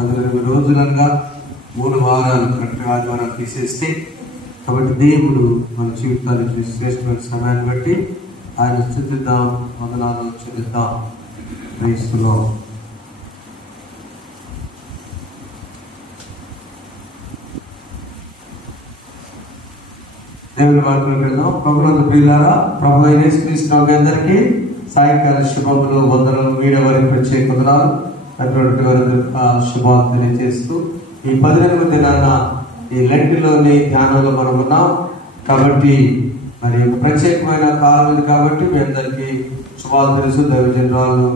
18 రోజులుగా 3 వారాలు కరెక్ట్గా ఆదివారాలు తీసేస్తే, కాబట్టి దేవుడు మన జీవితాన్ని చూసి శ్రేష్టమైన సమయాన్ని బట్టి ఆయన స్తుతిద్దాం, వందనాలు చెల్లిద్దాం. క్రీస్తులో దేవుని వాక్యంలోకి వెళ్దాం. ప్రభునందు ప్రియులారా, ప్రభు అయిన యేసుక్రీస్తు అందరికీ సాయంకాల శుభములు, వందనాలు. మీడియా వారికి ప్రత్యేక వందనాలు. అటువంటి వారికి శుభాలు తెలియజేస్తూ ఈ 18వ దినాన ఈ లెంటిలోని ధ్యానంలో మనం ఉన్నాం. కాబట్టి మరి ప్రత్యేకమైన కాలం ఇది కాబట్టి మీ అందరికీ శుభాలు తెలుసు. దైవజనరాలు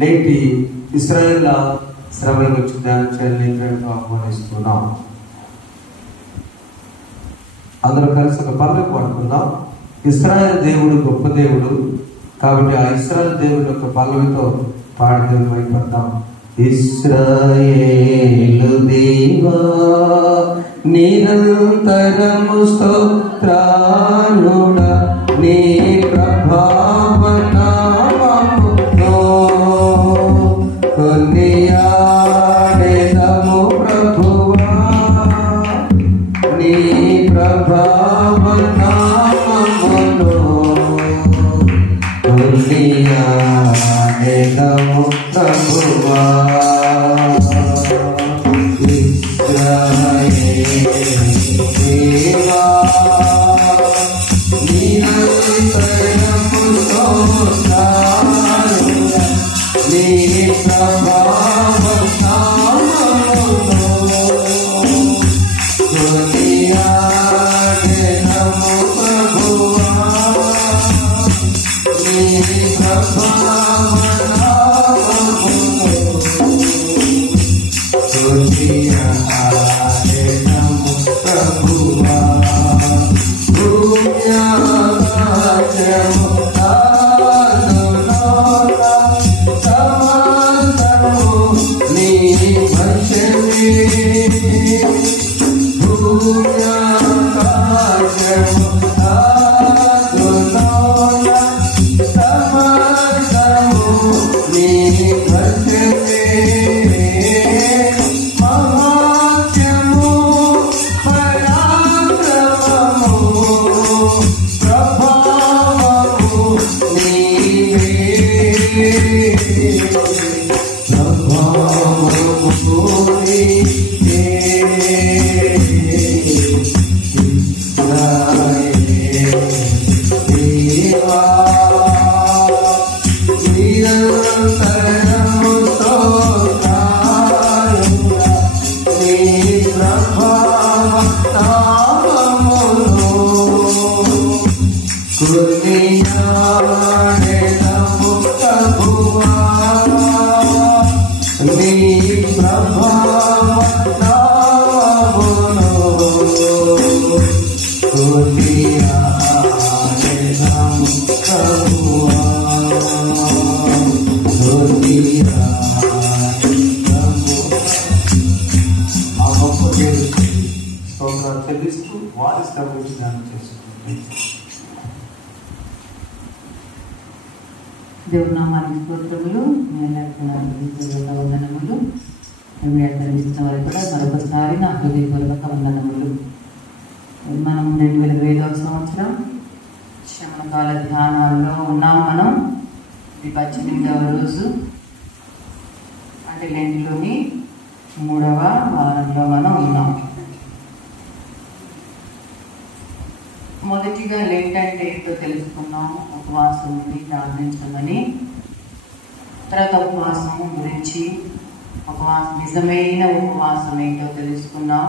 నేటి ఇశ్రాయేల్ శ్రమల గురించి ధ్యానం చేయాలని ఆహ్వానిస్తున్నాం. అందరూ కలిసి ఒక పనులు పాడుకుందాం. ఇశ్రాయేల్ దేవుడు గొప్ప దేవుడు కాబట్టి ఆ ఇశ్రాయేల్ దేవుడు యొక్క పల్లవితో పాడి దేవుని వైపడతాం. ఇశ్రాయేలు దేవా నిరంతరము స్తోత్రాలుడా, నీ ప్రభావ నామముతో కొనియాడెదము ప్రభువా, నీ ప్రభావ నామముతో కొనియాడెదము ప్రభువా. దేవుని నామానికి స్తోత్రములు, వందనములు. అందరిస్తున్న వారికి కూడా మరొకసారి నా హృదయపూర్వక వందనములు. మనం 2005వ సంవత్సరం శ్రమకాల ధ్యానాల్లో ఉన్నాం. మనం ఇది 18వ రోజు, అంటే లెంట్లోని 3వ వారంలో మనం ఉన్నాం. మొదటిగా లెంట్ అంటే ఏంటో తెలుసుకున్నాం. ఉపవాసం ఉండి ప్రార్థించమని. తర్వాత ఉపవాసం గురించి, నిజమైన ఉపవాసం ఏంటో తెలుసుకున్నాం.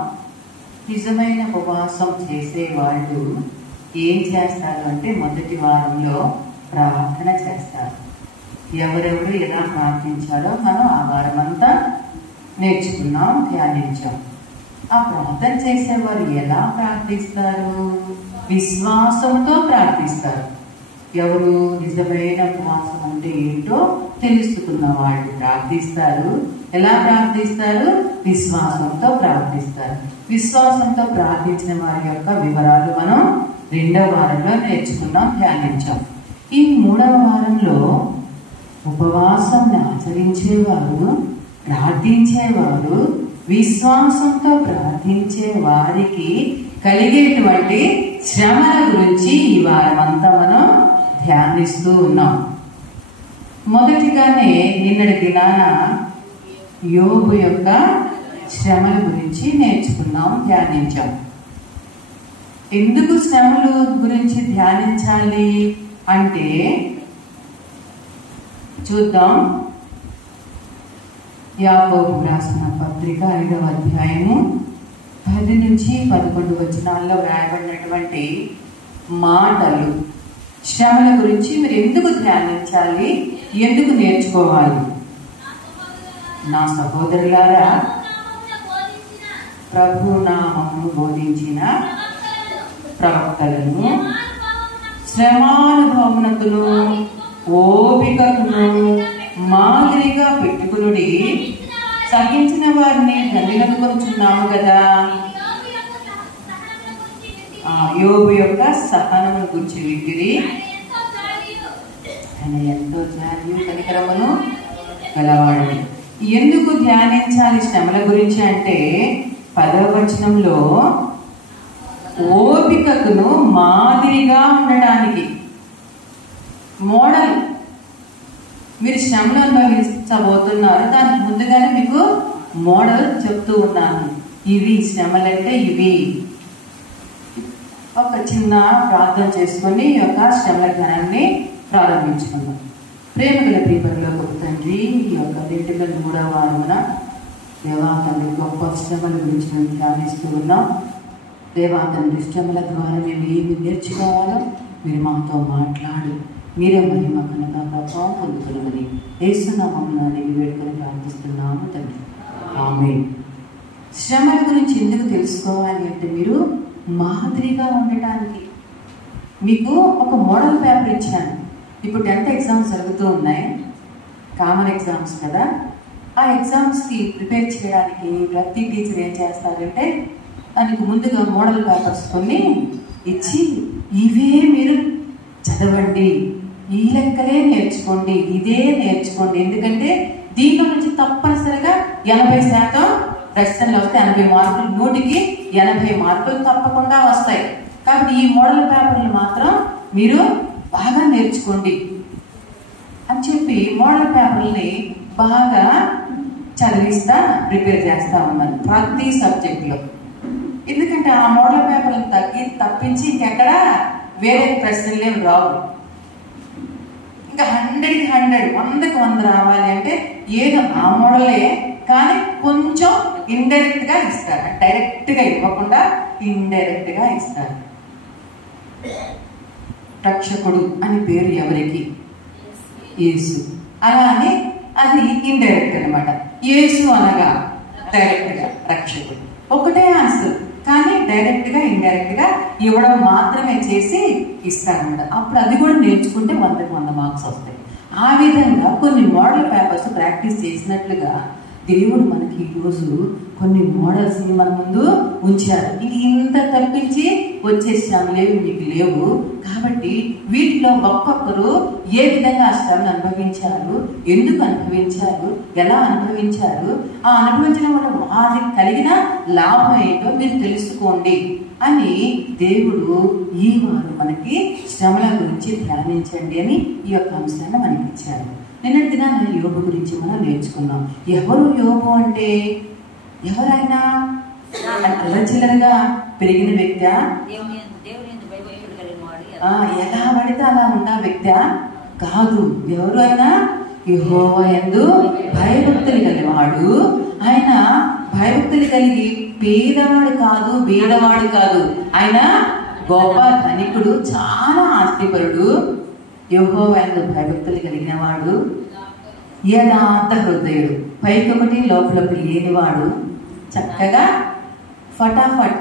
నిజమైన ఉపవాసం చేసే వాళ్ళు ఏం చేస్తారు అంటే మొదటి వారంలో ప్రార్థన చేస్తారు. ఎవరెవరు ఎలా ప్రార్థించాలో మనం ఆ వారం అంతా నేర్చుకున్నాం, ధ్యానించాం. ఆ ప్రార్థన చేసేవారు ఎలా ప్రార్థిస్తారు? విశ్వాసంతో ప్రార్థిస్తారు. ఎవరు నిజమైన ఉపవాసం అంటే ఏంటో తెలుసుకున్న వాళ్ళు ప్రార్థిస్తారు. ఎలా ప్రార్థిస్తారు? విశ్వాసంతో ప్రార్థిస్తారు. విశ్వాసంతో ప్రార్థించిన వారి యొక్క వివరాలు మనం 2వ వారంలో నేర్చుకున్నాం, ధ్యానించాం. ఈ 3వ వారంలో ఉపవాసం ఆచరించేవారు, ప్రార్థించేవారు విశ్వాసంతో ప్రార్థించే వారికి కలిగేటువంటి శ్రమల గురించి ఈ వారమంతా మనం ధ్యానిస్తూ ఉన్నాం. మొదటిగానే నిన్నటి దినాన యోబు యొక్క శ్రమల గురించి నేర్చుకున్నాం, ధ్యానించాం. ఎందుకు శ్రమల గురించి ధ్యానించాలి అంటే చూద్దాం. యాకోబు రాసిన పత్రిక 5వ అధ్యాయము 10 నుంచి 11 వచనాల్లో వ్రాయబడినటువంటి మాటలు. శ్రమల గురించి మీరు ఎందుకు ధ్యానించాలి, ఎందుకు నేర్చుకోవాలి? నా సహోదరులారా, ప్రభు నామమును బోధించిన ప్రవక్తలను శ్రమానుభవమునకును ఓపికను మాదిరిగా పెట్టుకునుడి, సహించిన వారిని ధన్యులనుకొనుచున్నాము కదా. యోబు యొక్క సహనమును గురించి వింటిరి. ఆయన ఎంతో జాలి కనికరమును గలవాడు. ఎందుకు ధ్యానించాలి శ్రమల గురించి అంటే 10వ వచనంలో ఓపికను మాదిరిగా ఉండడానికి, మోడల్. మీరు శ్రమను అనుభవించబోతున్నారు, దానికి ముందుగానే మీకు మోడల్ చెప్తూ ఉన్నాను. ఇవి శ్రమలంటే ఇవి. ఒక చిన్న ప్రార్థన చేసుకొని ఈ యొక్క శ్రమల జ్ఞానాన్ని ప్రారంభించుకుందాం. ప్రేమ గల ప్రియపరులో గొప్ప తండ్రి, ఈ యొక్క 3వ వారమున దేవా తండ్రి గొప్ప శ్రమల గురించి మేము ధ్యానిస్తూ ఉన్నాం. దేవా తండ్రి శ్రమల ద్వారా మేము ఏమి నేర్చుకోవాలో మీరు మాతో మాట్లాడు. మీరే మహిమ కనుక ప్రభావం పొందుతున్నదని యేసునామమున అడిగి వేడుకొని ప్రార్థిస్తున్నాము తండ్రి, ఆమేన్. శ్రమల గురించి ఎందుకు తెలుసుకోవాలి అంటే మీరు మాదిరిగా ఉండటానికి. మీకు ఒక మోడల్ పేపర్ ఇచ్చాను. ఇప్పుడు 10th ఎగ్జామ్స్ జరుగుతూ ఉన్నాయి, కామన్ ఎగ్జామ్స్ కదా. ఆ ఎగ్జామ్స్కి ప్రిపేర్ చేయడానికి ప్రతి టీచర్ ఏం చేస్తారంటే దానికి ముందుగా మోడల్ పేపర్స్ కొన్ని ఇచ్చి ఇవే మీరు చదవండి, ఈ లెక్కలే నేర్చుకోండి, ఇదే నేర్చుకోండి. ఎందుకంటే దీంట్లో నుంచి తప్పనిసరిగా 80% ప్రశ్నలు వస్తాయి. 80 మార్కులు, 100కి 80 మార్కులు తప్పకుండా వస్తాయి. కాబట్టి ఈ మోడల్ పేపర్లు మాత్రం మీరు బాగా నేర్చుకోండి అని చెప్పి మోడల్ పేపర్ని బాగా చదివిస్తా ప్రిపేర్ చేస్తా ఉన్నాను ప్రతి సబ్జెక్ట్లో. ఎందుకంటే ఆ మోడల్ పేపర్లను తప్పించి ఇంకెక్కడ వేరే ప్రశ్నలే రావు. ఇంకా 100కి 100, 100కి 100 రావాలి అంటే ఏదో ఆ మోడలే, కానీ కొంచెం ఇండైరెక్ట్ గా ఇస్తారు. డైరెక్ట్ గా ఇవ్వకుండా ఇండైరెక్ట్ గా ఇస్తారు. రక్షకుడు అని పేరు ఎవరికి? యేసు. అలా అని అది ఇండైరెక్ట్ అనమాట. యేసు అనగా డైరెక్ట్ గా రక్షకుడు. ఒకటే ఆన్సర్, కానీ డైరెక్ట్ గా ఇండైరెక్ట్ గా ఇవ్వడం మాత్రమే చేసి ఇస్తారన్నమాట. అప్పుడు అది కూడా నేర్చుకుంటే 100కి 100 మార్క్స్ వస్తాయి. ఆ విధంగా కొన్ని మోడల్ పేపర్స్ ప్రాక్టీస్ చేసినట్లుగా దేవుడు మనకి ఈరోజు కొన్ని మోడల్స్ ని మన ముందు ఉంచారు. ఇంత తప్పించి వచ్చే శ్రమలేవి మీకు లేవు. కాబట్టి వీటిలో ఒక్కొక్కరు ఏ విధంగా ఆ శ్రమను అనుభవించారు, ఎందుకు అనుభవించారు, ఎలా అనుభవించారు, ఆ అనుభవించడం వల్ల వారికి కలిగిన లాభం ఏంటో మీరు తెలుసుకోండి అని దేవుడు ఈ వారు మనకి శ్రమల గురించి ధ్యానించండి అని ఈ యొక్క అంశాన్ని మనకి ఇచ్చారు. నిన్నటి దినాన యోబు గురించి మనం నేర్చుకున్నాం. ఎవరు యోబు అంటే? ఎవరైనా అల్లచిల్లరగా పెరిగిన వ్యక్తి, ఎలా పడితే అలా ఉన్న వ్యక్తి కాదు. ఎవరు అయినా యెహోవా యందు భయభక్తులు కలిగినవాడు. ఆయన భయభక్తులు కలిగి పేదవాడు కాదు, బీదవాడు కాదు. ఆయన గొప్ప ధనికుడు, చాలా ఆస్తిపరుడు. యెహోవా యందు భయభక్తులు కలిగిన వాడు, యథార్థ హృదయుడు, పైకొకటి లోపలొకటి లేనివాడు, చక్కగా ఫటాఫట్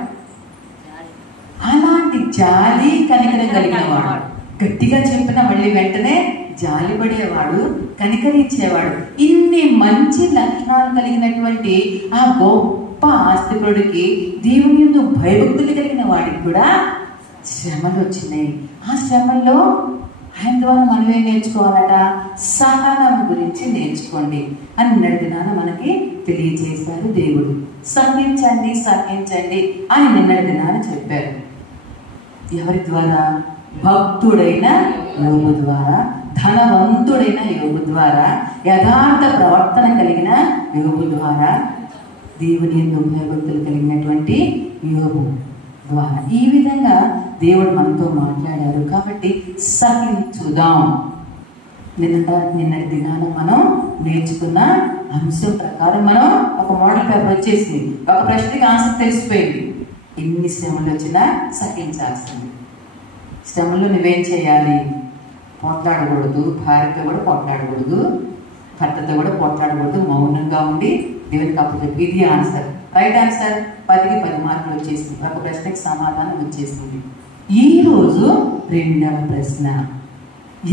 అలాంటి జాలి కనికరం కలిగిన వాడు. గట్టిగా చెప్పిన మళ్ళీ వెంటనే జాలి పడేవాడు, కనికరించేవాడు. ఇన్ని మంచి లక్షణాలు కలిగినటువంటి ఆ గొప్ప ఆస్తిపరుడికి, దేవుని యందు భయభక్తులు కలిగిన వాడికి కూడా శ్రమలు వచ్చినాయి. ఆ శ్రమల్లో ఆయన ద్వారా మనం ఏం నేర్చుకోవాలట? సహనం గురించి నేర్చుకోండి అని నిన్నటి దినాన మనకి తెలియజేశారు దేవుడు. సహించండి సహించండి అని నిన్నటి దినాన చెప్పారు. ఎవరి ద్వారా? భక్తుడైన యోబు ద్వారా, ధనవంతుడైన యోబు ద్వారా, యథార్థ ప్రవర్తన కలిగిన యోబు ద్వారా, దేవుని యందు భయభక్తులు కలిగినటువంటి యోబు ద్వారా ఈ విధంగా దేవుడు మనతో మాట్లాడారు. కాబట్టి సహించుదాం. నిన్నటి దినాన మనం నేర్చుకున్న అంశం ప్రకారం మనం ఒక మోడల్ పేపర్ వచ్చేసింది. ఒక ప్రశ్నకి ఆన్సర్ తెలిసిపోయింది. ఎన్ని శ్రమలు వచ్చినా సహించాల్సింది. శ్రమలో నువ్వేం చేయాలి? పోట్లాడకూడదు, భార్యతో కూడా పోట్లాడకూడదు, భర్తతో కూడా పోట్లాడకూడదు, మౌనంగా ఉండి దేవునికి అప్పచెప్పి. ఇది ఆన్సర్, రైట్ ఆన్సర్. 10కి 10 మార్కులు వచ్చేసింది. ఒక ప్రశ్నకి సమాధానం వచ్చేసింది. ఈరోజు రెండవ ప్రశ్న,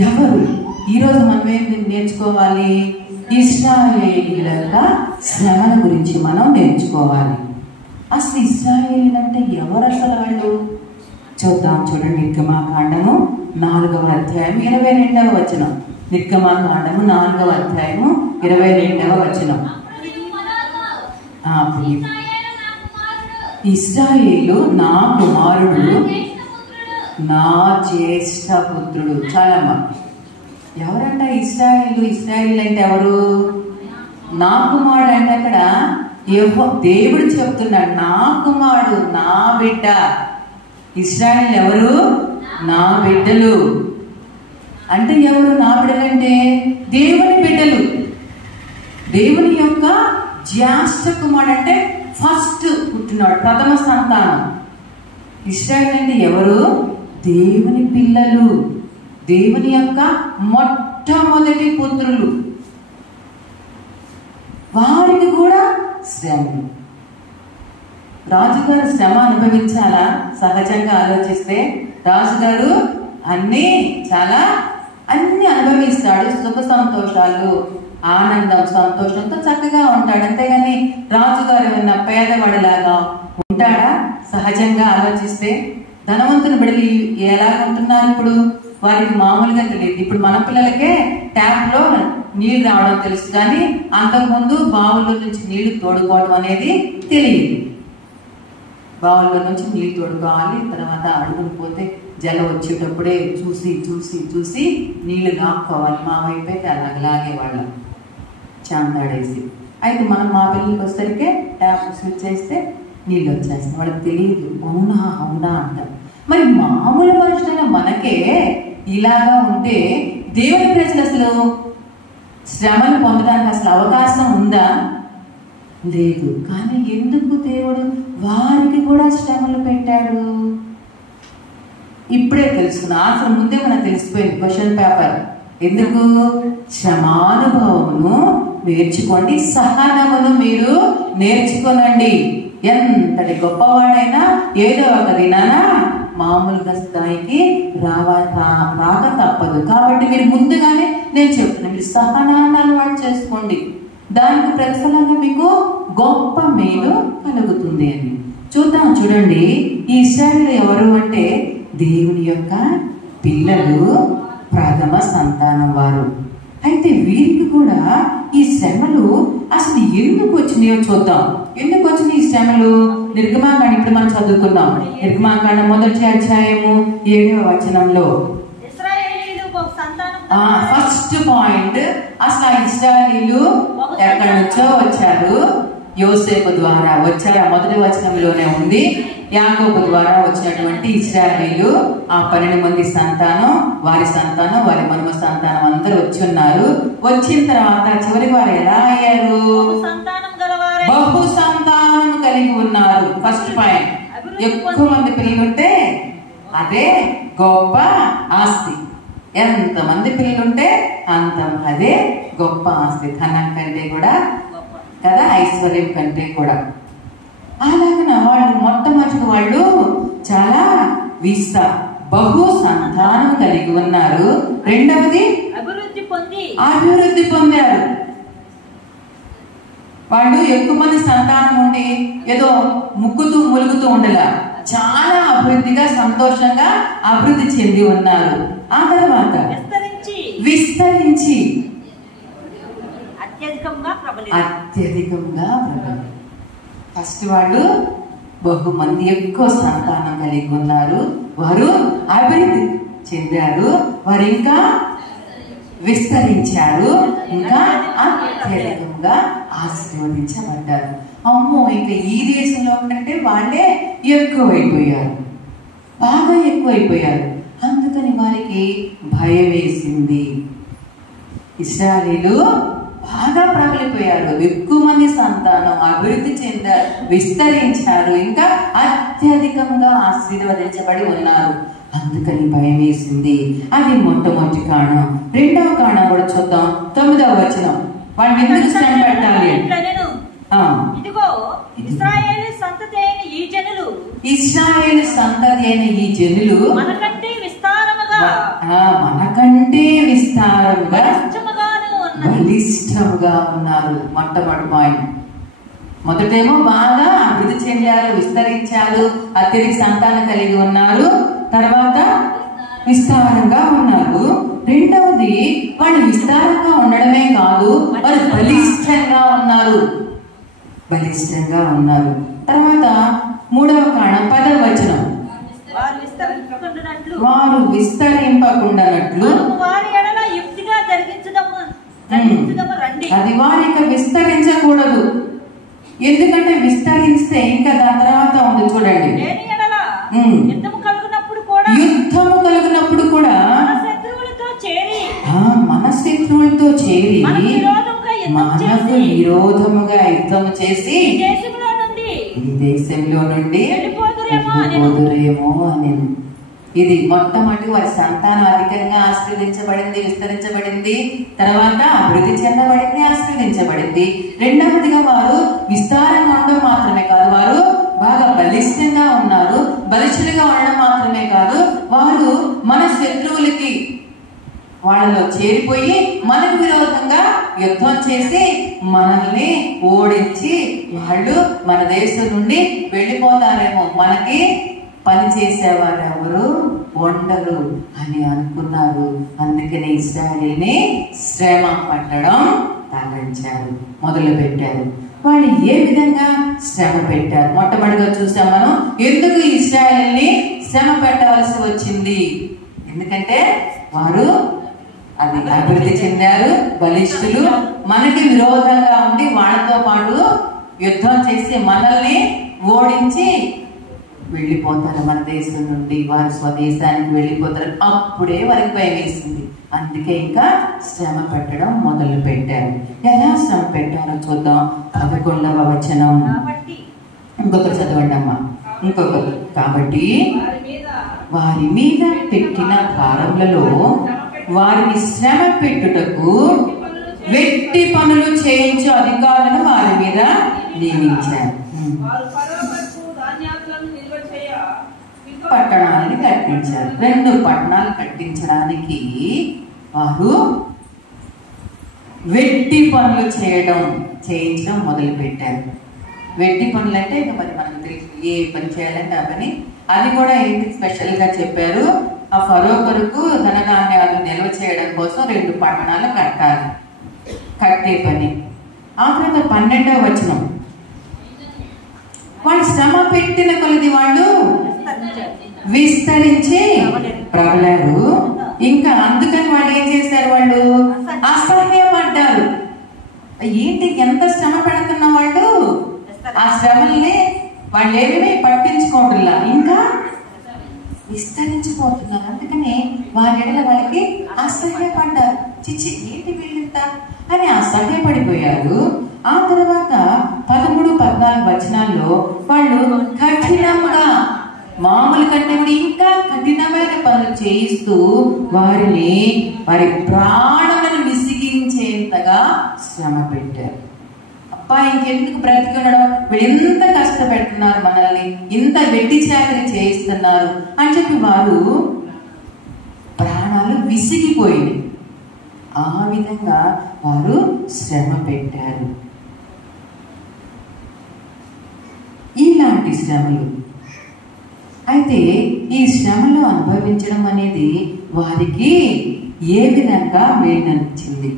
ఎవరు? ఈరోజు మనం ఏం నేర్చుకోవాలి? ఇశ్రాయేలీయుల యొక్క శ్రమల గురించి మనం నేర్చుకోవాలి. అసలు ఇశ్రాయేలీయులు అంటే ఎవరు? అసలు వాళ్ళు చూద్దాం. చూడండి, నిర్గమాకాండము 4వ అధ్యాయం 22వ వచనం. నిర్గమాకాండము 4వ అధ్యాయము 22వ వచనం. ఇశ్రాయేలు నా కుమారుడు, నా జ్యేష్ఠ పుత్రుడు. చాలమ్మా. ఎవరంట ఇశ్రాయేలు? ఇశ్రాయేలు అంటే ఎవరు? నా కుమారుడు అంటే అక్కడ దేవుడు చెప్తున్నాడు, నా కుమారుడు, నా బిడ్డ. ఇశ్రాయేలు ఎవరు? నా బిడ్డలు. అంటే ఎవరు నా బిడ్డలంటే? దేవుని బిడ్డలు. దేవుని యొక్క జ్యేష్ఠ కుమారుడు అంటే ఫస్ట్ పుట్టినాడు, ప్రథమ సంతానం. ఇశ్రాయేలు అంటే ఎవరు? దేవుని పిల్లలు, దేవుని యొక్క మొట్టమొదటి పుత్రులు. వారికి కూడా శ్రమ. రాజుగారు శ్రమ అనుభవించాలా? సహజంగా ఆలోచిస్తే రాజుగారు అన్నీ అనుభవిస్తాడు. సుఖ సంతోషాలు, ఆనందం, సంతోషంతో చక్కగా ఉంటాడు. అంతేగాని రాజుగారు ఏమన్నా పేదవాడిలాగా ఉంటాడా? సహజంగా ఆలోచిస్తే ధనవంతుని బిడ్డలు ఎలా ఉంటున్నారు ఇప్పుడు? వారికి మామూలుగా తెలియదు. ఇప్పుడు మన పిల్లలకే ట్యాప్ లో నీళ్లు రావడం తెలుసు, కానీ అంతకుముందు బావుల్లో నుంచి నీళ్లు తోడుకోవడం అనేది తెలియదు. బావుల్లో నుంచి నీళ్లు తోడుకోవాలి, తర్వాత అడుగుని పోతే జలం వచ్చేటప్పుడే చూసి చూసి చూసి నీళ్లు లాక్కోవాలి. మా వైపైతే అలాగేవాళ్ళం చాందాడేసి. అయితే మనం మా పిల్లలకి వచ్చేసరికి ట్యాప్ స్విచ్ చేస్తే నీళ్ళు వచ్చేస్తాయి. వాళ్ళకి తెలియదు. అవునా అవునా అంటారు. మరి మామూలు మనుషులైన మనకే ఇలాగా ఉంటే దేవుని ప్రజలు అసలు శ్రమను పొందడానికి అసలు అవకాశం ఉందా? లేదు. కానీ ఎందుకు దేవుడు వారికి కూడా శ్రమలు పెట్టాడు? ఇప్పుడే తెలుసుకున్నా. అసలు ముందే మనకు తెలిసిపోయింది. క్వశ్చన్ పేపర్ ఎందుకు? శ్రమానుభవమును నేర్చుకోండి, సహనమును మీరు నేర్చుకోనండి. ఎంతటి గొప్పవాడైనా ఏదో ఒక దినాన మామూలుగా స్థాయికి రాక తప్పదు. కాబట్టి మీరు ముందుగానే నేను చెప్తున్నా, మీరు సహనాన్ని అలవాటు చేసుకోండి. దానికి ప్రతిఫలంగా మీకు గొప్ప మేలు కలుగుతుంది అని చూద్దాం. చూడండి, ఈ ఇశ్రాయేలు ఎవరు అంటే దేవుని యొక్క పిల్లలు, ప్రథమ సంతానం వారు. అయితే వీరికి కూడా ఈ శ్రమలు అసలు ఎందుకు వచ్చినాయో చూద్దాం. ఎందుకు వచ్చినాయి ఈ శ్రమలు? నిర్గమాకాండం ఇప్పుడు మనం చదువుకున్నాం. నిర్గమాకాండం 1వ అధ్యాయము 7వ వచనంలో ఫస్ట్ పాయింట్, అసలు ఆ ఇశ్రాయేలీయులు ఎక్కడి నుంచో వచ్చారు. యోసేపు ద్వారా వచ్చారు. 1వ వచనంలోనే ఉంది. యాకోబు ద్వారా వచ్చినటువంటి ఇశ్రాయేలీయులు, ఆ 12 మంది సంతానం, వారి సంతానం, వారి మనుమ సంతానం అందరూ వచ్చి ఉన్నారు. వచ్చిన తర్వాత చివరి వారు ఎలా అయ్యారు? బహు సంతానం కలిగి ఉన్నారు. ఫస్ట్ పాయింట్, ఎక్కువ మంది పిల్లలుంటే అదే గొప్ప ఆస్తి. ఎంతమంది పిల్లలుంటే అంత అదే గొప్ప ఆస్తి. ధనం కంటే కూడా కదా, ఐశ్వర్యం కంటే కూడా. అలాగన వాళ్ళు మొట్టమొదటి వాళ్ళు చాలా బహు సంతానం కలిగి ఉన్నారు. రెండవది అభివృద్ధి పొందారు. వాళ్ళు ఎక్కువ మంది సంతానం ఉండి ఏదో ముగ్గుతూ ములుగుతూ ఉండలా, చాలా అభివృద్ధిగా సంతోషంగా అభివృద్ధి చెంది ఉన్నారు. ఆ తర్వాత విస్తరించి అత్యధికంగా ప్రబలి. ఫస్ట్ వాళ్ళు బహుమంది ఎక్కువ సంతానం కలిగి ఉన్నారు, వారు అభివృద్ధి చెందారు, వారు ఇంకా విస్తరించారు, ఇంకా అత్యధికంగా ఆశీర్వదించబడ్డారు. అమ్మో, ఇంకా ఈ దేశంలో కంటే వాళ్ళే ఎక్కువైపోయారు, బాగా ఎక్కువైపోయారు. అందుకని వారికి భయం వేసింది. ఇశ్రాయేలు బాగా ప్రబలిపోయారు, ఎక్కువ మంది సంతానం అభివృద్ధి చెందారు, విస్తరించారు, ఇంకా అత్యధికంగా ఆశీర్వదించబడి ఉన్నారు. అందుకని భయం వేసింది. అది మొట్టమొదటి కారణం. రెండవ కారణం కూడా చూద్దాం. 9వ వచనం. వాళ్ళు ఎందుకు శ్రమ పెట్టాలి? ఇదిగో ఇశ్రాయేలు సంతతి అయిన ఈ జనులు, మనకంటే విస్తారముగా బలిష్టముగా ఉన్నారు. మొట్టమొదటి పాయింట్. మొదటేమో బాగా అభివృద్ధి చెందారు, విస్తరించారు, అత్యధిక సంతానం కలిగి ఉన్నారు, తర్వాత విస్తారంగా ఉన్నారు. రెండవది, వాళ్ళు విస్తారంగా ఉండడమే కాదు, వాళ్ళు బలిష్టంగా ఉన్నారు. తర్వాత మూడవ కారణం 10వ వచనం. వారు విస్తరింపకుండానట్లు అది వారికి విస్తరించకూడదు. ఎందుకంటే విస్తరిస్తే ఇంకా దాని తర్వాత ఉంది చూడండి, యుద్ధము కలిగినప్పుడు కూడా మన శత్రువులతో చేరి మనకు విరోధముగా యుద్ధం చేసి ఈ దేశంలో నుండి వెళ్ళిపోదురేమో అని. ఇది మొట్టమొదటి వారి సంతానం అధికంగా ఆశీర్వదించబడింది, విస్తరించబడింది, తర్వాత అభివృద్ధి చెందబడింది, ఆశీర్వదించబడింది. రెండవదిగా వారు విస్తారంగా ఉండడం మాత్రమే కాదు, వారు బాగా బలిష్టంగా ఉన్నారు. బలిష్ఠులుగా ఉండడం మాత్రమే కాదు, వారు మన శత్రువులకి వాళ్ళలో చేరిపోయి మనకు విరోధంగా యుద్ధం చేసి మనల్ని ఓడించి వాళ్ళు మన దేశం నుండి వెళ్ళిపోతారేమో, మనకి పని చేసేవారు ఎవరు ఉండరు అని అనుకున్నారు. అందుకని ఇశ్రాయేలుని శ్రమ పట్టడం ప్రారంభించారు, మొదలు పెట్టారు. వాళ్ళు ఏ విధంగా శ్రమ పెట్టారు? మొట్టమొదటిగా చూసాం మనం, ఎందుకు ఇశ్రాయేలుని శ్రమ పెట్టవలసి వచ్చింది? ఎందుకంటే వారు అది అభివృద్ధి చెందారు, బలిష్ఠులు, మనకి విరోధంగా ఉండి వాళ్ళతో పాటు యుద్ధం చేసి మనల్ని ఓడించి వెళ్ళిపోతారు మన దేశం నుండి, వారి స్వదేశానికి వెళ్ళిపోతారు. అప్పుడే వారికి భయం వేసింది. అందుకే ఇంకా శ్రమ పెట్టడం మొదలు పెట్టారు. ఎలా శ్రమ పెట్టారో చూద్దాం. 11వ వచనం. ఇంకొకరు చదవండి అమ్మా. ఇంకొకరు. కాబట్టి వారి మీద పెట్టిన భారములలో వారిని శ్రమ పెట్టుటకు వెట్టి పనులు చేయించే అధికారులను వారి మీద నియమించారు. పట్టణాలను కట్టించారు. 2 పట్టణాలు కట్టించడానికి వారు వెట్టి పనులు చేయించడం మొదలు పెట్టారు. వెట్టి పనులు అంటే ఇక మరి మనకు తెలుసు, ఏ పని చేయాలంటే ఆ పని. అది కూడా ఏంటి స్పెషల్ గా చెప్పారు, ఆ ఫరో కొరకు ధనధాన్యాలు నిల్వ చేయడం కోసం 2 పట్టణాలు కట్టాలి, కట్టే పని. ఆ తర్వాత 12వ వచనం. వాళ్ళు శ్రమ పెట్టిన కొలది వాళ్ళు విస్తరించి ప్రబలారు. ఇంకా అందుకని వాళ్ళు ఏం చేశారు? వాళ్ళు అసహ్యపడ్డారు. ఏంటి ఎంత శ్రమ పెడుతున్న వాళ్ళు, ఆ శ్రమల్ని వాళ్ళు ఏమేమి పట్టించుకోవట్లా, ఇంకా విస్తరించిపోతున్నారు. అందుకని వారి ఎడల వాళ్ళకి అసహ్యపడ్డారు. చిచ్చి ఏంటి వీళ్ళంత అని అసహ్యపడిపోయారు. ఆ తర్వాత 13, 14 వచనాల్లో వాళ్ళు కఠినంగా, మామూలు కంటే ఇంకా కఠినమైన పనులు చేయిస్తూ వారి ప్రాణాలను విసిగించేంతగా శ్రమ పెట్టారు. అబ్బా ఇంకెందుకు బ్రతికి ఉండడం, వీళ్ళు ఎంత కష్టపెడుతున్నారు మనల్ని, ఇంత వెట్టి చాకరీ చేయిస్తున్నారు అని చెప్పి వారు ప్రాణాలు విసిగిపోయింది. ఆ విధంగా వారు శ్రమ పెట్టారు. ఇలాంటి శ్రమలు అయితే ఈ శ్రమలు అనుభవించడం అనేది వారికి ఏ విధంగా మేలనిచ్చింది?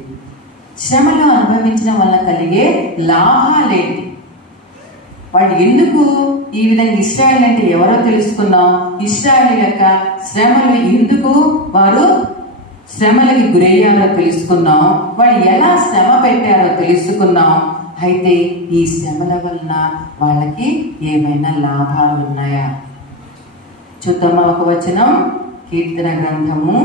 శ్రమలు అనుభవించడం వల్ల కలిగే లాభాలేంటి? వాడు ఎందుకు ఈ విధంగా ఇశ్రాయేల్ అంటే ఎవరో తెలుసుకున్నాం. ఇశ్రాయేల్ యొక్క శ్రమలు ఎందుకు వారు శ్రమలకి గురయ్యారో తెలుసుకున్నాం. వాళ్ళు ఎలా శ్రమ పెట్టారో తెలుసుకున్నాం. అయితే ఈ శ్రమల వలన వాళ్ళకి ఏమైనా లాభాలు ఉన్నాయా? చూద్దామా ఒక వచనం, కీర్తన గ్రంథము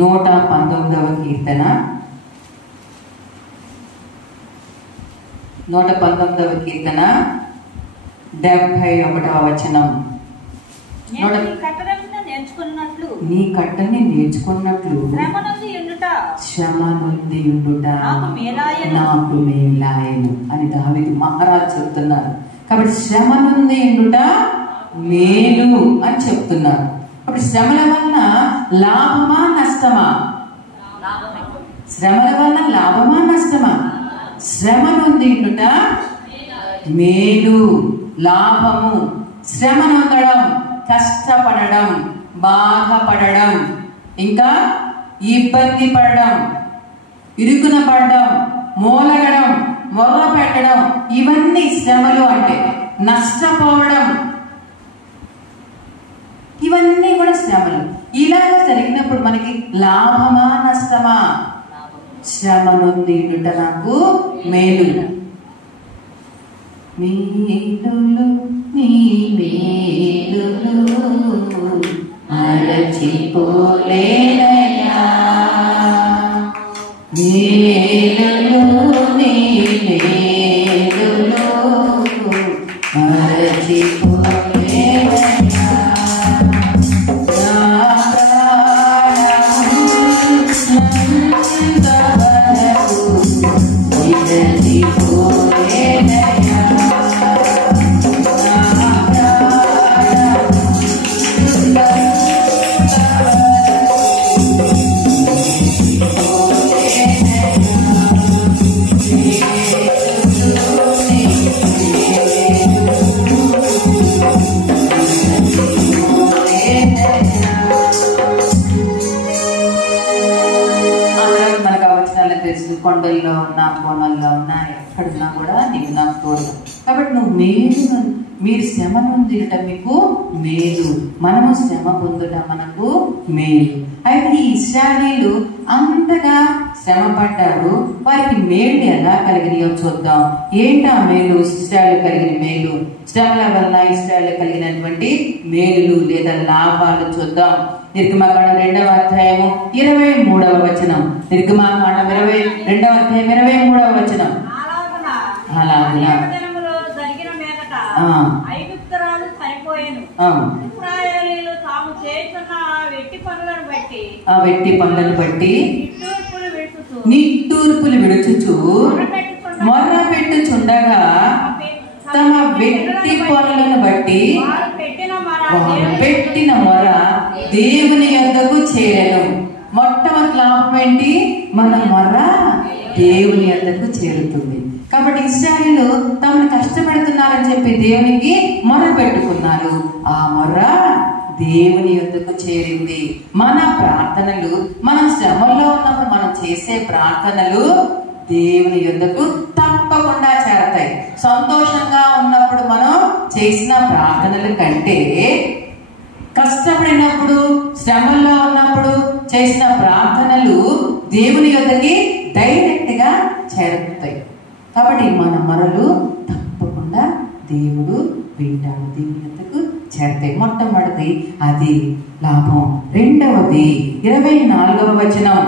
119వ కీర్తన 119వ కీర్తన 71వ వచనం. నీ కట్టని నేర్చుకున్నట్లు శ్రమ నుండి ఉండుట నాకు మేలాయను అని దావీదు మహారాజు చెప్తున్నారు. కాబట్టి శ్రమ నుండి ఉండుట మేలు అని చెప్తున్నారు. కాబట్టి శ్రమల వలన లాభమా నష్టమా? శ్రమల వలన లాభమా నష్టమా? శ్రమ నుండి ఉండుట మేలు, లాభము. శ్రమ నొందడం, కష్టపడడం, బాధపడడం, ఇంకా ఇబ్బంది పడడం, ఇరుకున పడడం, మూలగడం, మొర్ర పెట్టడం, ఇవన్నీ శ్రమలు అంటే. నష్టపోవడం, ఇవన్నీ కూడా శ్రమలు. ఇలాగ జరిగినప్పుడు మనకి లాభమా నష్టమా? శ్రమ నుండి నాకు మేలు. మేలులు నీ మేలులు మరచిపోలేనయ్యా, మేలులు నీ మేలులు మరచిపోలేనయ్యా. కొండల్లో ఉన్నా, కోణల్లో ఉన్నా, ఎక్కడున్నా కూడా నీవు నాకు తోడు. కాబట్టి నువ్వు మేలు, మీరు శ్రమ పొందుట మీకు మేలు, మనము శ్రమ పొందుట మనకు మేలు. అయితే ఈ ఇశ్రాయేలీయులు అంతగా శ్రమ పడ్డారు, వారికి మేలు ఎలా కలిగినాయో చూద్దాం. ఏంటా మేలు? ఇశ్రాయేలు కలిగిన మేలు, శ్రమల వల్ల ఇశ్రాయేలు కలిగినటువంటి మేలులు లేదా లాభాలు చూద్దాం. నిర్గమాకాండం 2వ అధ్యాయము 23వ వచనం. నిర్గమాకాండం 22వ అధ్యాయం 23వ వచనం. అలాగా ఆ వెట్టి పనులను బట్టి నిట్టూర్పులు విడుచుచు మొర్ర పెట్టుచుండగా తమ వెట్టి పనులను బట్టి పెట్టిన మొర దేవుని యొద్దకు చేరను. మొట్టమొదటి లాభం ఏంటి? మన మొర దేవుని యొద్దకు చేరుతుంది. కాబట్టి ఇశ్రాయేలు తమను కష్టపడుతున్నారని చెప్పి దేవునికి మొర పెట్టుకున్నారు. ఆ మొర దేవుని యొద్దకు చేరింది. మన ప్రార్థనలు, మనం శ్రమల్లో ఉన్నప్పుడు మనం చేసే ప్రార్థనలు దేవుని యొద్దకు తప్పకుండా చేరతాయి. సంతోషంగా ఉన్నప్పుడు మనం చేసిన ప్రార్థనల కంటే కష్టపడినప్పుడు, శ్రమల్లో ఉన్నప్పుడు చేసిన ప్రార్థనలు దేవుని యొద్దకి డైరెక్ట్ గా చేరుతాయి. కాబట్టి మన మొరలు తప్పకుండా దేవుడు వింటాడు, దేవుని యొద్దకు చేరతాయి. మొట్టమొదటిది అది లాభం. రెండవది 24వ వచనం.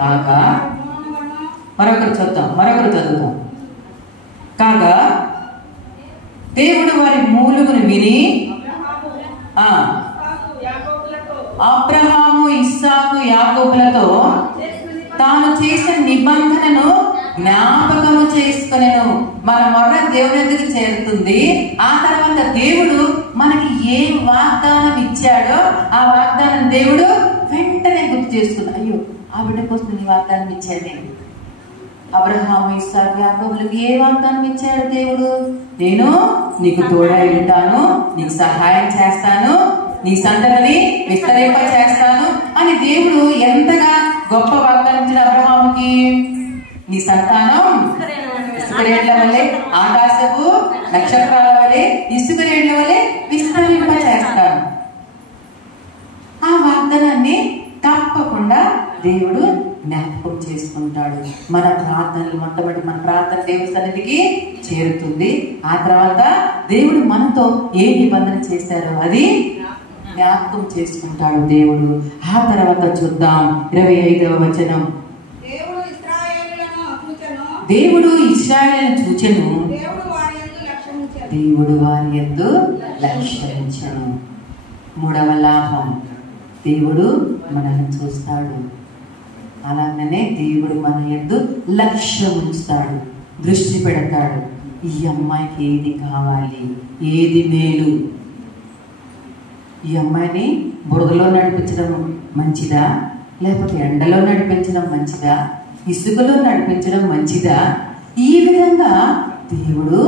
కాగా మరొకరు చదువుతాం. కాగా దేవుడు వారి మూలుగును విని అబ్రహాము, ఇస్సాకు, యాకోబులతో తాను చేసిన నిబంధనను జ్ఞాపకము చేసుకునేను. మన మొర్ర దేవుని దగ్గరికి చేరుతుంది. ఆ తర్వాత దేవుడు మనకి ఏ వాగ్దానం ఇచ్చాడో ఆ వాగ్దానం దేవుడు వెంటనే గుర్తు చేసుకున్నాడు. అయ్యో, ఆ బిడ్డ కోసం నీ వాగ్దానం ఇచ్చానే, అబ్రహాము, ఇస్సాకు, యాకోబులకు ఏ వాగ్దానం ఇచ్చాడు దేవుడు? నేను నీకు తోడై ఉంటాను, నీకు సహాయం చేస్తాను, నీ సంతతిని విస్తరింప చేస్తాను అని దేవుడు ఎంతగా గొప్ప వాగ్దానం ఇచ్చిన అబ్రహాముకి. నీ సంతానం ఇసుక రేట్ల వల్లే, ఆకాశపు నక్షత్రాల వల్లే, ఇసుక రేట్ల వల్లే విస్తరింప చేస్తాను. ఆ వాగ్దానాన్ని తప్పకుండా దేవుడు జ్ఞాపకం చేసుకుంటాడు. మన ప్రార్థనలు మొట్టమొదటి మన ప్రార్థన దేవుడి సన్నిధికి చేరుతుంది. ఆ తర్వాత దేవుడు మనతో ఏ నిబంధన చేశారో అది జ్ఞాపకం చేసుకుంటాడు దేవుడు. ఆ తర్వాత చూద్దాం 25వ వచనం. దేవుడు ఇశ్రాయేలును చూచెను, దేవుడు వారి యందు లక్ష్యించెను. మూడవ లాభం, దేవుడు మనల్ని చూస్తాడు. అలాగనే దేవుడు మన యందు లక్ష్యం ఉంచుతాడు, దృష్టి పెడతాడు. ఈ అమ్మాయికి ఏది కావాలి, ఏది మేలు? ఈ అమ్మాయిని బురదలో నడిపించడం మంచిదా, లేకపోతే ఎండలో నడిపించడం మంచిదా, ఇసుకలో నడిపించడం మంచిదా? ఈ విధంగా దేవుడు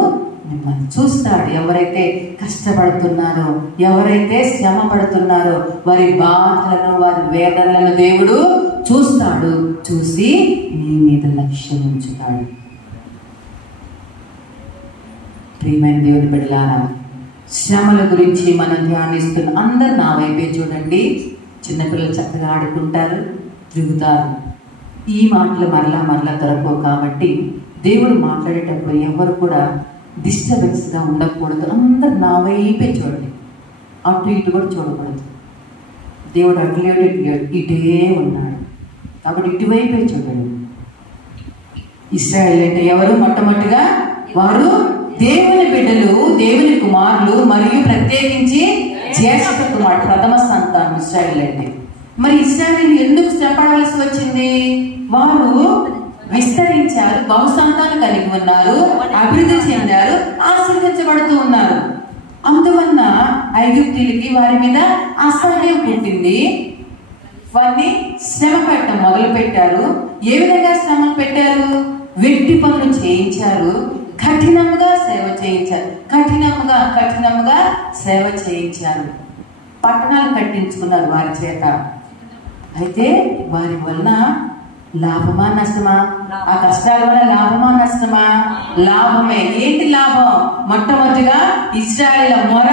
మిమ్మల్ని చూస్తాడు. ఎవరైతే కష్టపడుతున్నారో, ఎవరైతే శ్రమ పడుతున్నారో వారి బాధలను, వారి వేదనలను దేవుడు చూస్తాడు. చూసి నీ మీద లక్ష్యం ఉంచుతాడు. ప్రియమైన దేవుని బిడ్డలారా, శ్రమల గురించి మనం ధ్యానిస్తున్న అందరు నా వైపే చూడండి. చిన్నపిల్లలు చక్కగా ఆడుకుంటారు, తిరుగుతారు. ఈ మాటలు మరలా మరలా దొరకవు. కాబట్టి దేవుడు మాట్లాడేటప్పుడు ఎవరు కూడా డిస్టర్బెన్స్గా ఉండకూడదు. అందరు నా వైపే చూడండి, అటు ఇటు కూడా చూడకూడదు. దేవుడు అట్లేడు ఇటే ఉన్నాడు కాబట్టి ఇటువైపే చూడండి. ఇశ్రాయేలు అంటే ఎవరు? మొట్టమొదటిగా వారు దేవుని బిడ్డలు, దేవుని కుమారులు, మరియు ప్రత్యేకించి జ్యేష్ఠ కుమారుడు, ప్రథమ సంతానం ఇశ్రాయేలు అంటే. మరి ఇశ్రాయేలు ఎందుకు శ్రమపడవలసి వచ్చింది? వారు విస్తరించారు, బహుసంతానం కలిగి ఉన్నారు, అభివృద్ధి చెందారు, ఆశీర్వదించబడుతూ ఉన్నారు. అందువల్ల ఐగుప్తీయులకి వారి మీద అసహ్యం పుట్టింది. వారిని శ్రమ పెట్టడం మొదలు పెట్టారు. ఏ విధంగా శ్రమ పెట్టారు? వెట్టి పనులు చేయించారు, కఠినంగా సేవ చేయించారు, కఠినంగా సేవ చేయించారు. పట్టణాలు కట్టించుకున్నారు వారి చేత. అయితే వారి వలన లాభమా నష్టమా? ఆ కష్టాల వల్ల లాభమా నష్టమా? లాభమే. ఏంటి లాభం? మొట్టమొదటిగా ఇశ్రాయేలు మొర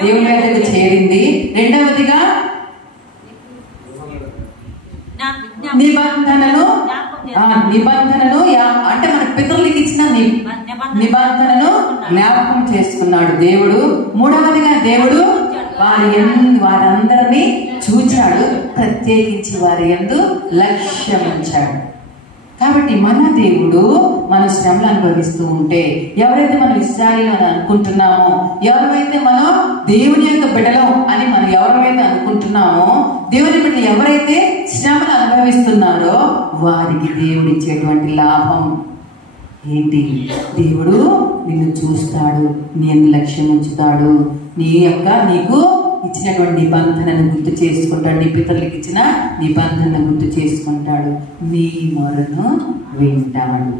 దేవుని మీదకు చేరింది. రెండవదిగా నిబంధనను అంటే మన పితరులకు ఇచ్చిన నిబంధనను జ్ఞాపకం చేసుకున్నాడు దేవుడు. మూడవదిగా దేవుడు వారందరినీ చూచాడు, ప్రత్యేకించి వారి యందు లక్ష్యం ఉంచాడు. కాబట్టి మన దేవుడు మన శ్రమలు అనుభవిస్తూ ఉంటే, ఎవరైతే మనం ఇశ్రాయేలు అని అనుకుంటున్నామో, ఎవరైతే మనం దేవుని యొక్క బిడ్డలం అని మనం ఎవరైతే అనుకుంటున్నామో, దేవుని బిడ్డలు ఎవరైతే శ్రమలు అనుభవిస్తున్నారో వారికి దేవుడు ఇచ్చేటువంటి లాభం ఏంటి? దేవుడు నిన్ను చూస్తాడు, నీ లక్ష్యం ఉంచుతాడు, నీకు ఇచ్చినటువంటి నిబంధనను గుర్తు చేసుకుంటాడు, నీ పితరులకు ఇచ్చిన నిబంధనను గుర్తు చేసుకుంటాడు, నీ మొరను వింటాడు.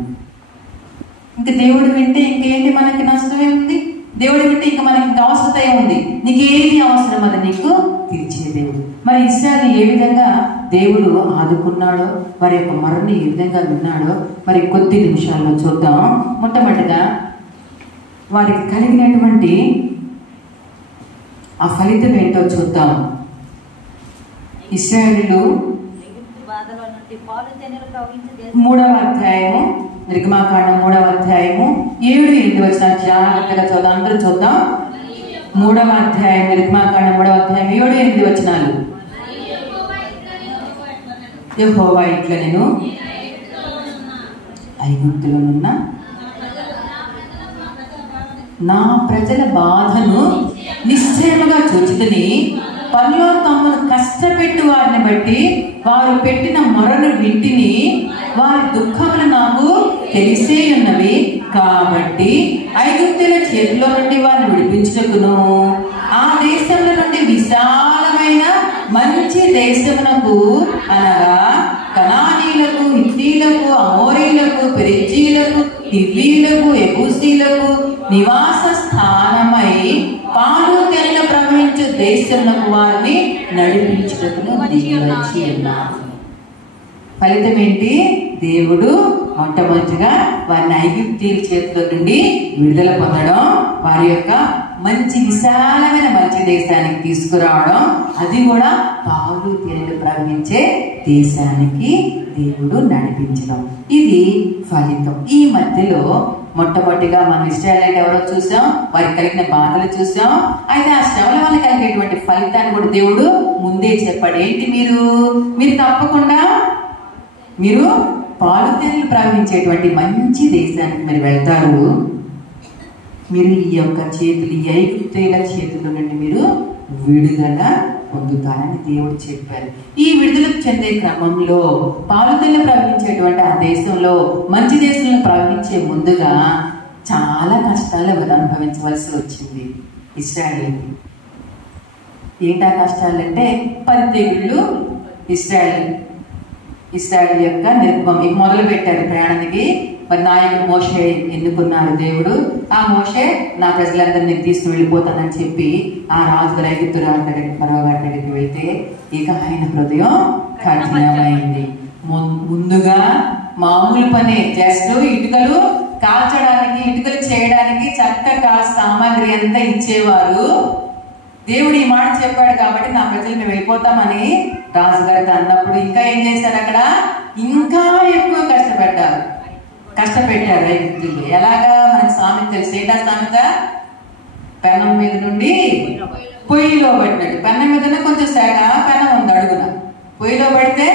ఇంకా దేవుడు వింటే ఇంకేంటి మనకి నష్టమే ఉంది? దేవుడు వింటే ఇంకా మనకి ఇంకా అవసరత ఏముంది? నీకేది అవసరం అది నీకు తీర్చే దేవుడు. మరి ఇశ్రాయేలు ఏ విధంగా దేవుడు ఆదుకున్నాడో, వారి యొక్క మొరని ఏ విధంగా విన్నాడో మరి కొద్ది నిమిషాల్లో చూద్దాం. మొట్టమొదటిగా వారికి కలిగినటువంటి ఆ ఫలితం ఏంటో చూద్దాం. ఇశ్రాయేలు 3వ అధ్యాయము, నిర్గమాకాండం 3వ అధ్యాయము 7-8 వచనాలు జాగ్రత్తగా చూద్దాం. అందరూ చూద్దాం. 3వ అధ్యాయం, నిర్గమాకాండం 3వ అధ్యాయం 7-8 వచనాలు. యెహోవా ఇట్లా నేను ఐగుప్తులోనున్న నా ప్రజల బాధను నిశ్చయముగా చూచుతని, పనిలో తమను కష్టపెట్టు వారిని బట్టి వారు పెట్టిన మొరను వింటిని, వారి దుఃఖములు నాకు తెలిసే ఉన్నవి. కాబట్టి ఐగుప్తుల చేతిలో నుండి వారిని విడిపించుటకును, ఆ దేశంలో నుండి విశాలమైన మంచి దేశమునకు అనగా కనానీయులకు, హిత్తీయులకు, అమోరీయులకు, పెరిజీయులకు, హివ్వీయులకు యెబూసీయులకు నివాస స్థానమై పాలు తేనెలు ప్రవహించు దేశములకు వారిని నడిపించుటకును దిగివచ్చి ఉన్నారు. ఫలితం ఏంటి? దేవుడు మొట్టమొదటిగా వారిని ఐగుప్తీయుల చేతిలో నుండి విడుదల పొందడం, వారి యొక్క మంచి విశాలమైన మంచి దేశానికి తీసుకురావడం, అది కూడా పాలు తేనెలు ప్రవహించే దేశానికి దేవుడు నడిపించడం, ఇది ఫలితం. ఈ మధ్యలో మొట్టమొదటిగా మనం ఇశ్రాయేలు ఎవరో చూసాం, వారికి కలిగిన బాధలు చూసాం. అయితే ఆ శ్రమల వల్ల కలిగేటువంటి ఫలితాన్ని కూడా దేవుడు ముందే చెప్పాడు. ఏంటి? మీరు తప్పకుండా మీరు పాలు తేనెలు ప్రవహించేటువంటి మంచి దేశానికి మీరు వెళ్తారు. మీరు ఈ యొక్క చేతులు, ఈ ఐగుప్తీయుల చేతుల నుండి మీరు విడుదల పొందుతారని దేవుడు చెప్పారు. ఈ విడుదలకు చెందే క్రమంలో పాలు తేనెలు ప్రవహించేటువంటి ఆ దేశంలో, మంచి దేశంలో ప్రవహించే ముందుగా చాలా కష్టాలు అనుభవించవలసి వచ్చింది ఇశ్రాయేలుకి. ఏంటా కష్టాలంటే 10 తెగుళ్ళు ఇశ్రాయేలు యొక్క నిర్గమం మొదలు పెట్టారు ప్రయాణానికి. మరి నాయకుడు మోషే ఎన్నుకున్నారు దేవుడు. ఆ మోషే నా ప్రజలందరినీ తీసుకుని వెళ్ళిపోతానని చెప్పి ఆ రాజు ఐగుప్తు రాజు దగ్గరికి, ఫరో గారి దగ్గరికి వెళ్తే ఇక ఆయన హృదయం కఠినమైంది. ముందుగా మామూలు పని, జస్ట్ ఇటుకలు కాల్చడానికి, ఇటుకలు చేయడానికి చక్కగా సామాగ్రి అంతా ఇచ్చేవారు. దేవుడు ఈ మాట చెప్పాడు కాబట్టి నా ప్రజలు మేము వెళ్ళిపోతామని రాజుగారితో అన్నప్పుడు ఇంకా ఏం చేశారు? అక్కడ ఇంకా ఎక్కువ కష్టపెట్టారు ఐగుప్తీయులు. ఎలాగా? మనకి సామెత తెలుసు. ఏంటా సామెత? పెనం మీద నుండి పొయ్యిలో పడినాడు. పెనం మీద కొంచెం శాఖ, పెనం ఉంది అడుగున, పొయ్యిలో పడితే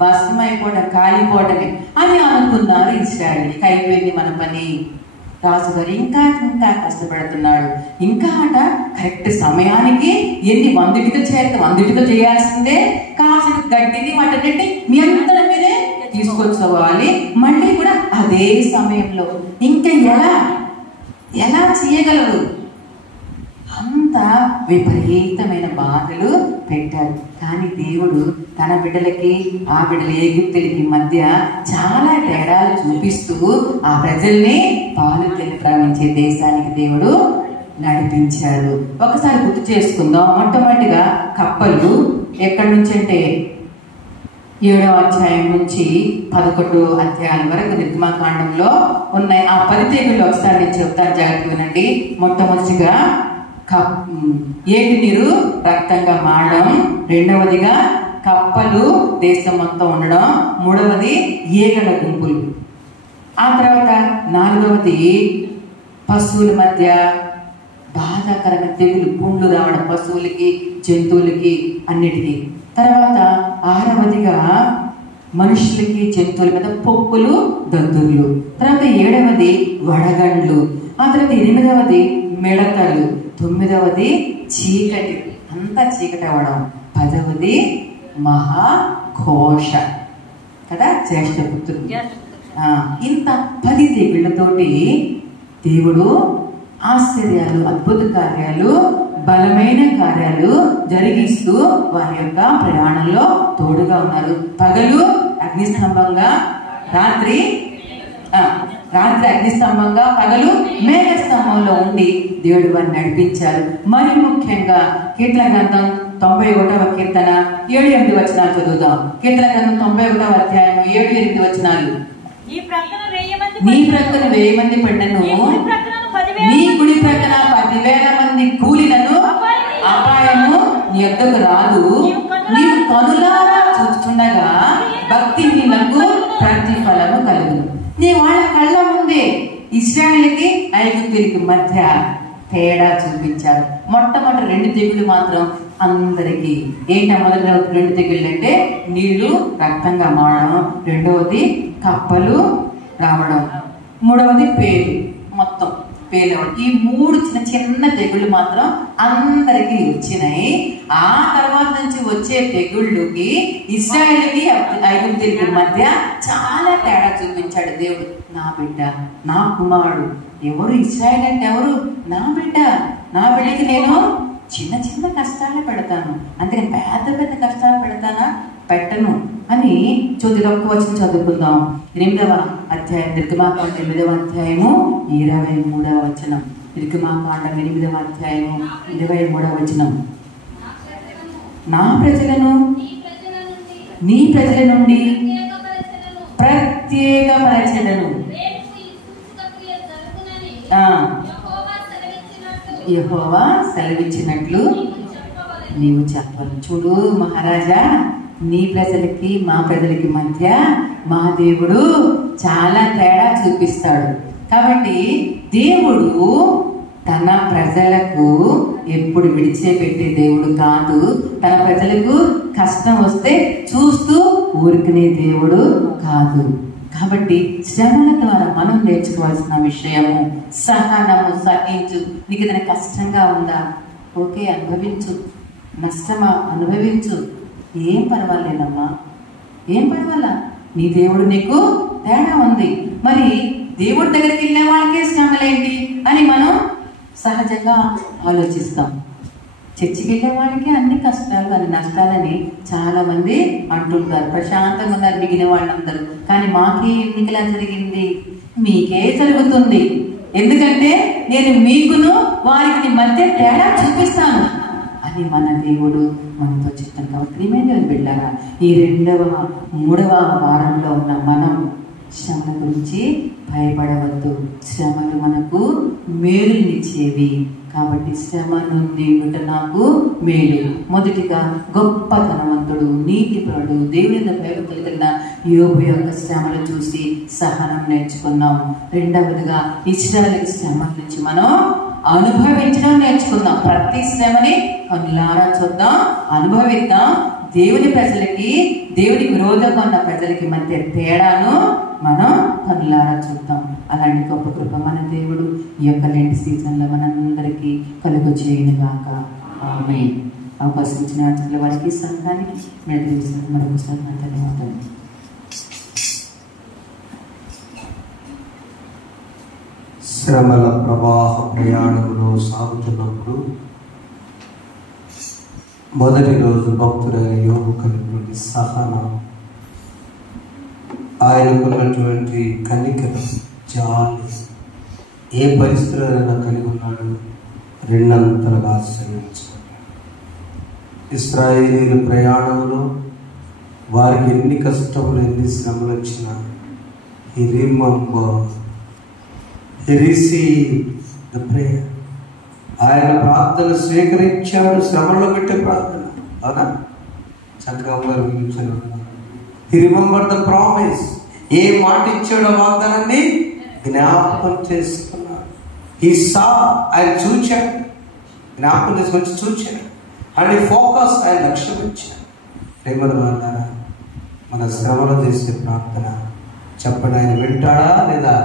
భస్మం అయిపోవడం, కాలిపోవడమే అని అనుకున్నారు ఇశ్రాయేలు. అయిపోయింది మన పని. రాజుగారు ఇంకా కష్టపడుతున్నాడు. ఇంకా కరెక్ట్ సమయానికి ఎన్ని 100 ఇటుకలు చేస్తే 100 ఇటుకలు చేయాల్సిందే. కాసిన గడ్డిని మటనెట్టి మీ అంతలో మీరే తీసుకొచ్చుకోవాలి. మళ్ళీ కూడా అదే సమయంలో ఇంకా ఎలా చేయగలరు? అంత విపరీతమైన బాధలు పెట్టారు. కానీ దేవుడు తన బిడ్డలకి, ఆ బిడ్డల ఐగుప్తీయులకి మధ్య చాలా తేడాలు చూపిస్తూ ఆ ప్రజల్ని పాలు తేనెలు ప్రవహించే దేశానికి దేవుడు నడిపించాడు. ఒకసారి గుర్తు చేసుకుందాం. మొట్టమొదటిగా కప్పలు ఎక్కడి నుంచి అంటే 7వ అధ్యాయం నుంచి 11 అధ్యాయాల వరకు నిర్గమకాండంలో ఉన్నాయి. ఆ 10 తెగుళ్ళు ఒకసారి నేను చెప్తాను, జాగ్రత్తగా వినండి. మొట్టమొదటిగా ఏటి నీరు రక్తంగా మారడం, రెండవదిగా కప్పలు దేశం మొత్తం ఉండడం, మూడవది ఈగల గుంపులు, ఆ తర్వాత 4వది పశువుల మధ్య బాధాకరమైన తెగులు, పుండ్లు రావడం పశువులకి, జంతువులకి అన్నిటికీ. తర్వాత 6వదిగా మనుషులకి, జంతువుల మీద పొక్కులు, దద్దుర్లు. తర్వాత 7వది వడగండ్లు. ఆ తర్వాత 8వది మిడతలు. 9వది చీకటి, అంతా చీకటి అవ్వడం. 10వది మహాఘోష కదా, జ్యేష్ఠపుత్రుడు. ఇంత 10 తెగుళ్ళతోటి దేవుడు ఆశ్చర్యాలు, అద్భుత కార్యాలు, బలమైన కార్యాలు జరిగిస్తూ వారి యొక్క ప్రయాణంలో తోడుగా ఉన్నారు. పగలు అగ్నిస్తంభంగా, రాత్రి అగ్నిస్తంభంగా, పగలు మేఘస్తంభంలో ఉండి దేవుడు వారిని నడిపించారు. మరి ముఖ్యంగా కీర్తన గ్రంథం 91వ కీర్తన 7-8 వచనాలు చదువుదాం. కీర్తన గ్రంథం 91వ అధ్యాయం 7-8 వచనాలు. నీ ప్రక్కన 1000 మంది పడినను, నీ కుడి ప్రక్కన 10,000 మంది కూలినను అపాయము నీ యొద్దకు రాదు. నీవు కనులారా చూస్తుండగా భక్తిహీనులకు ప్రతిఫలము కలుగును. నీ వాళ్ళ కళ్ళ ముందే ఇశ్రాయేలుకి ఐగుప్తీయులకి మధ్య తేడా చూపించారు. మొట్టమొదటి 2 తెగులు మాత్రం అందరికీ ఏంట? మొదటి 2 తెగుళ్ళు అంటే నీళ్లు రక్తంగా మారడం, రెండవది కప్పలు రావడం, మూడవది పేరు మొత్తం పేలవడం. ఈ 3 చిన్న తెగుళ్ళు మాత్రం అందరికీ వచ్చినాయి. ఆ తర్వాత నుంచి వచ్చే తెగుళ్ళకి ఇశ్రాయేలుకి ఐగుప్తీయులకి మధ్య చాలా తేడా చూపించాడు దేవుడు. నా బిడ్డ, నా కుమారుడు ఎవరు? ఇశ్రాయేలు అంటే ఎవరు? నా బిడ్డకి నేను చిన్న కష్టాలే పెడతాను, అందుకని పెద్ద కష్టాలు పెడతానా? పెట్టను అని 1 చదువుకుందాం. 8వ అధ్యాయం నిర్గమాకాండం 8వ అధ్యాయము 23వ వచనం. నిర్గమాకాండం 8వ అధ్యాయము 23వ వచనం. నా ప్రజలను నీ ప్రజల నుండి ప్రత్యేకపరచెదను. యెహోవా సెలవిచ్చినట్లు నీవు చెప్పను. చూడు మహారాజా, నీ ప్రజలకి మా ప్రజలకి మధ్య మా దేవుడు చాలా తేడా చూపిస్తాడు. కాబట్టి దేవుడు తన ప్రజలకు ఎప్పుడు విడిచిపెట్టే దేవుడు కాదు. తన ప్రజలకు కష్టం వస్తే చూస్తూ ఊరుకునే దేవుడు కాదు. కాబట్టి శ్రమల ద్వారా మనం నేర్చుకోవాల్సిన విషయము సహనము. సహించు. నీకు ఏదైనా కష్టంగా ఉందా? ఓకే, అనుభవించు. నష్టమా? అనుభవించు. ఏం పర్వాలేదమ్మా, ఏం పర్వాలా. నీ దేవుడు నీకు తేడా ఉంది. మరి దేవుడి దగ్గరికి వెళ్ళే వాళ్ళకే శ్రమలేంటి అని మనం సహజంగా ఆలోచిస్తాం. చర్చికి వెళ్ళే వాళ్ళకి అన్ని కష్టాలు అన్ని నష్టాలని చాలా మంది అంటుంటారు. ప్రశాంతంగా ఉన్నారు మిగిలిన వాళ్ళందరూ. కానీ మాకే ఎన్నికలా జరిగింది, మీకే జరుగుతుంది. ఎందుకంటే నేను మీకును వారికి మధ్య తేడా చూపిస్తాను అని మన దేవుడు మనతో చెప్తాను. కాబట్టి ప్రియమైన బిడ్డలారా, ఈ 3వ వారంలో ఉన్న మనం శ్రమల గురించి భయపడవద్దు. శ్రమలు మనకు మేలునిచ్చేవి. కాబట్టి శ్రమ నుండి నాకు మేలు. మొదటిగా గొప్ప ధనవంతుడు, నీతిపరుడు, దేవుని భయభక్తులు కలిగిన యోబు యొక్క శ్రమలు చూసి సహనం నేర్చుకున్నాం. రెండవదిగా ఇశ్రాయేలు శ్రమల నుంచి మనం అనుభవించడం నేర్చుకుందాం. ప్రతి శ్రమని కనులారా చూద్దాం, అనుభవిద్దాం. దేవుని ప్రజలకి, దేవునికి విరోధంగా ఉన్న ప్రజలకి మధ్య తేడాను మనం కనులారా చూద్దాం. అలాంటి గొప్ప కృప మన దేవుడు ఈ యొక్క లెంట్ సీజన్లో మనందరికీ కలుగు చేయనుగాక. ఆమేన్. అవకాశం ఇచ్చిన వారికి, సంఘానికి మరొకసారి ధన్యవాదాలు. శ్రమల ప్రవాహ ప్రయాణంలో సాగుతున్నప్పుడు మొదటి రోజు భక్తుడైన యోబు కలిగినటువంటి సహనం, ఆయనకున్నటువంటి కనికరం, జాలి, ఏ పరిస్థితులైనా కలిగి ఉన్నాడు, రెండంతలుగా ఆశ్రయించాడు. ఇశ్రాయేలీయుల ప్రయాణంలో వారికి ఎన్ని కష్టములు, ఎన్ని శ్రమలు వచ్చినా he received the prayer. ఆయన ప్రార్థన స్వీకరించాడు. శ్రమలో పెట్టే ప్రార్థన. అవునా? చక్కగా he remembered the promise. ఏ మాట ఇచ్చాడో వాగ్దానాన్ని జ్ఞాపకం చేసుకున్నాడు. he saw, ఆయన చూచాడు, జ్ఞాపకం చేసుకొచ్చి చూచాడు. అండ్ ఫోకస్, ఆయన లక్ష్యం ఇచ్చాడు. ప్రేమల వారు మన శ్రమలో చేసే ప్రార్థన చెప్పండి, ఆయన వింటాడా లేదా?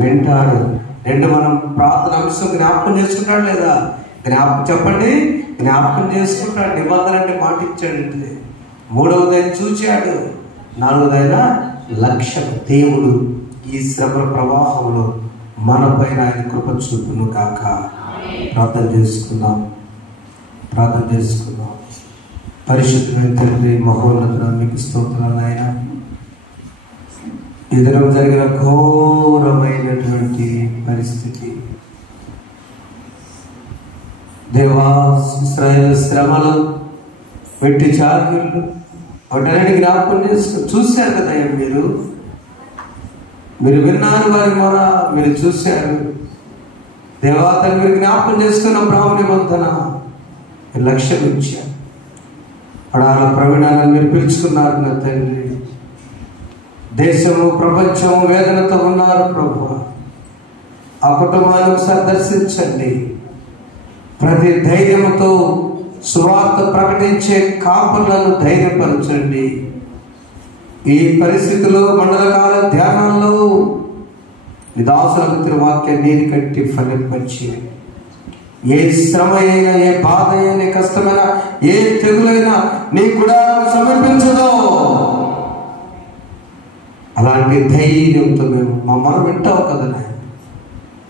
వింటాడు. రెండు, మనం ప్రార్థన అంశం జ్ఞాపకం చేసుకుంటాడు లేదా? చెప్పండి, జ్ఞాపకం చేసుకుంటాడు. నిబంధన అంటే మాట ఇచ్చాడంటే. మూడవదైన చూచాడు. నాలుగవదైన లక్ష్యం. దేవుడు ఈ శ్రమల ప్రవాహంలో మన పైన ఆయన కృప చూపును కాక. ప్రార్థన చేసుకుందాం. పరిశుద్ధమైన తండ్రి, మహోన్నతుడా, మీకు స్తోత్రాలు. ఆయన ఎదురు జరిగిన ఘోరమైనటువంటి పరిస్థితి, దేవా, ఇశ్రాయేలు శ్రమలు, వెట్టి చాకిళ్ళు, వాటన్నిటి జ్ఞాపకం చూశారు కదా. మీరు విన్నారు వారి మొర, మీరు చూశారు దేవా. తను మీరు జ్ఞాపకం చేసుకున్న బ్రాహ్మణ నిబంధన లక్ష్యం ఇచ్చారు. పడాల ప్రవీణాలను మీరు పిలుచుకున్నారు నా తండ్రి. దేశము, ప్రపంచం వేదనతో ఉన్నారు ప్రభు. ఆ కుటుంబాలను సందర్శించండి. ప్రతి ధైర్యంతో సువార్త ప్రకటించే కాపులను ధైర్యపరచండి. ఈ పరిస్థితుల్లో మండలకాల ధ్యానాల్లో నిదాసులకు తిరువాక్య నీరు కట్టి ఫలింపచ్చి, ఏ శ్రమ అయినా, ఏ బాధ అయినా, ఏ కష్టమైనా, ఏ తెగులైనా నీ కూడా సమర్పించదో అలాంటి ధైర్యంతో మేము మమ్మల్ని వింటావు కదా నాయన.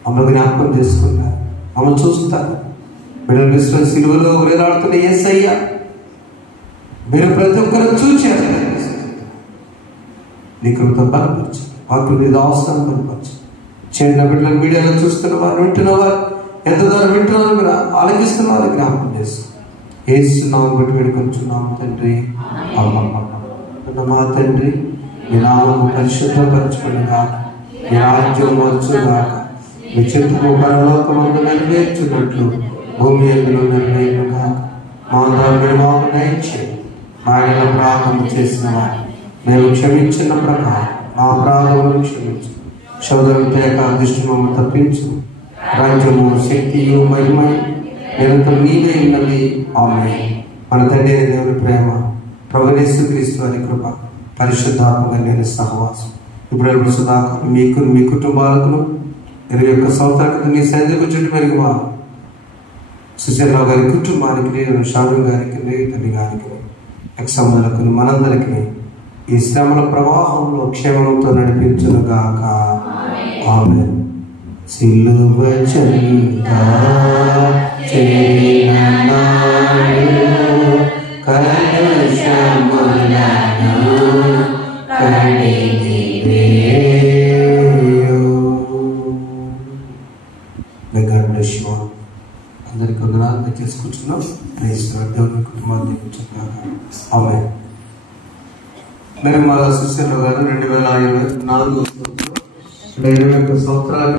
మమ్మల్ని జ్ఞాపకం చేసుకున్నారు, మమ్మల్ని చూస్తారు. బిడ్డల విశ్వాస సిలువలో వేలాడుతున్న యేసయ్య మీరు ప్రతి ఒక్కరు చూచి నీ కృపతో బలపరచు, వాటి మీద అవసరం బలపరచు. చిన్న బిడ్డలు మీడియాలో చూస్తున్న వారు, వింటున్న వారు, ఎంత ద్వారా వింటున్నారు మీరు ఆలోచిస్తున్న వారు జ్ఞాపకం చేస్తాం. ఏసునామం బట్టి వేడుకొంచున్నాము తండ్రి. మా తండ్రి, మీ నామము పరిశుద్ధపరచుకుని కాక, మీ రాజ్యం వచ్చుగాక, మీ చిత్తము పరలోకమందు నెరవేర్చున్నట్లు భూమి ఎందులో నెరవేరుగా. మా మీరు మాకు దయచేయండి. మా ఆయన ప్రార్థన చేసిన వారు మేము క్షమించిన ప్రకారం మా అపరాధములను క్షమించు. శోధనతో ఏకాదృష్టి మమ్మల్ని తప్పించు. రాజ్యము, శక్తియు, మహిమై నిరంతరం నీవే ఉన్నవి. ఆమేన్. మన తండ్రి అయిన దేవుని ప్రేమ, ప్రభువైన యేసుక్రీస్తు వారి కృప, పరిశుద్ధాత్మగా నేను సహవాసం ఇప్పుడు సదాకాలం మీకు, మీ కుటుంబాలకు 21 సంవత్సరాల క్రితం మీ సైనికు చుట్టూ పెరిగి వారు సుశీలరావు గారి కుటుంబానికి, నేను షాను గారికి, తండ్రి గారికి, ఎక్సమ్మలకు, మనందరికీ ఈ శ్రమల ప్రవాహంలో క్షేమంతో నడిపించునుగాక. ఆమేన్. సిలువ చెంత చేరిన నాడు కలుషములను కడిగివేయు. God bless you all. అందరికీ వందనాలు చేసుకుంటున్నాం. దేవుని కుటుంబాన్ని దీవించుగాక. ఆమేన్. నిర్మల సుశీల గారు 2024 సంవత్సరాలు